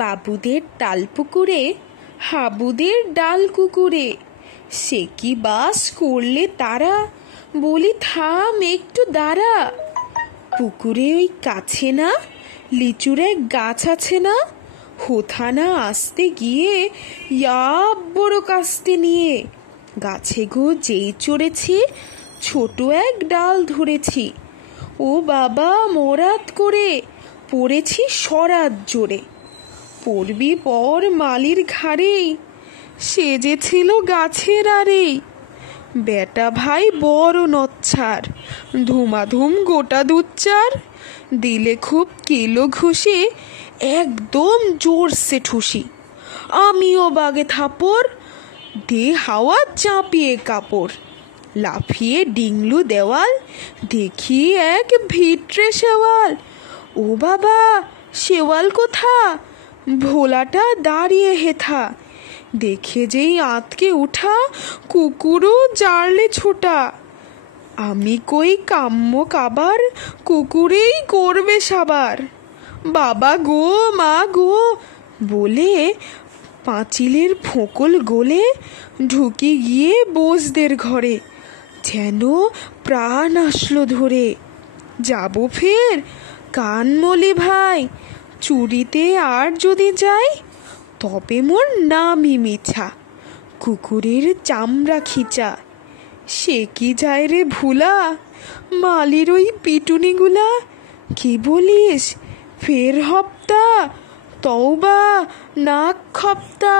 বাবুদের তাল পুকুরে হাবুদের ডাল কুকুরে, সে কি বাস করলে তারা, বলি থাম একটু দাঁড়া। পুকুরে ওই কাছে না লিচুর এক গাছ আছে না, হোথানা আসতে গিয়ে বড় কাস্তে নিয়ে গাছে গো যেই চড়েছি, ছোট এক ডাল ধরেছি। ও বাবা মরাত করে পড়েছি সরাত জোরে। পড়বি পর মালির ঘাড়েই, সেজেছিল গাছের আরেই। বেটা ভাই বড় নচ্ছার, ধুমাধুম গোটা দুচ্চার। দিলে খুব কিলো ঘুষি, একদম জোরসে ঠুসি। আমিও বাগে থাপড়, দে হাওয়া চাপিয়ে কাপড়। লাফিয়ে ডিংলু দেওয়াল, দেখি এক ভিটরে শেওয়াল। ও বাবা শেওয়াল কোথা, ভোলাটা দাঁড়িয়ে হেথা। দেখে যেই আঁতকে উঠা, কুকুরও জারলে ছোটা। আমি কই কাম্য কাবার, কুকুরেই করবে সাবার। বাবা গো মা গো বলে পাঁচিলের ফোঁকল গলে ঢুকে গিয়ে বোসদের ঘরে। যেন প্রাণ আসলো ধরে। যাব ফের কান মলি ভাই, চুরিতে আর যদি যাই, তবে মোর নামই মিছা, কুকুরের চামড়া খিচা। সে কি যায় রে ভুলা, মালির ওই পিটুনিগুলা। কি বলিস ফের হপ্তা, তওবা নাক খপ্তা।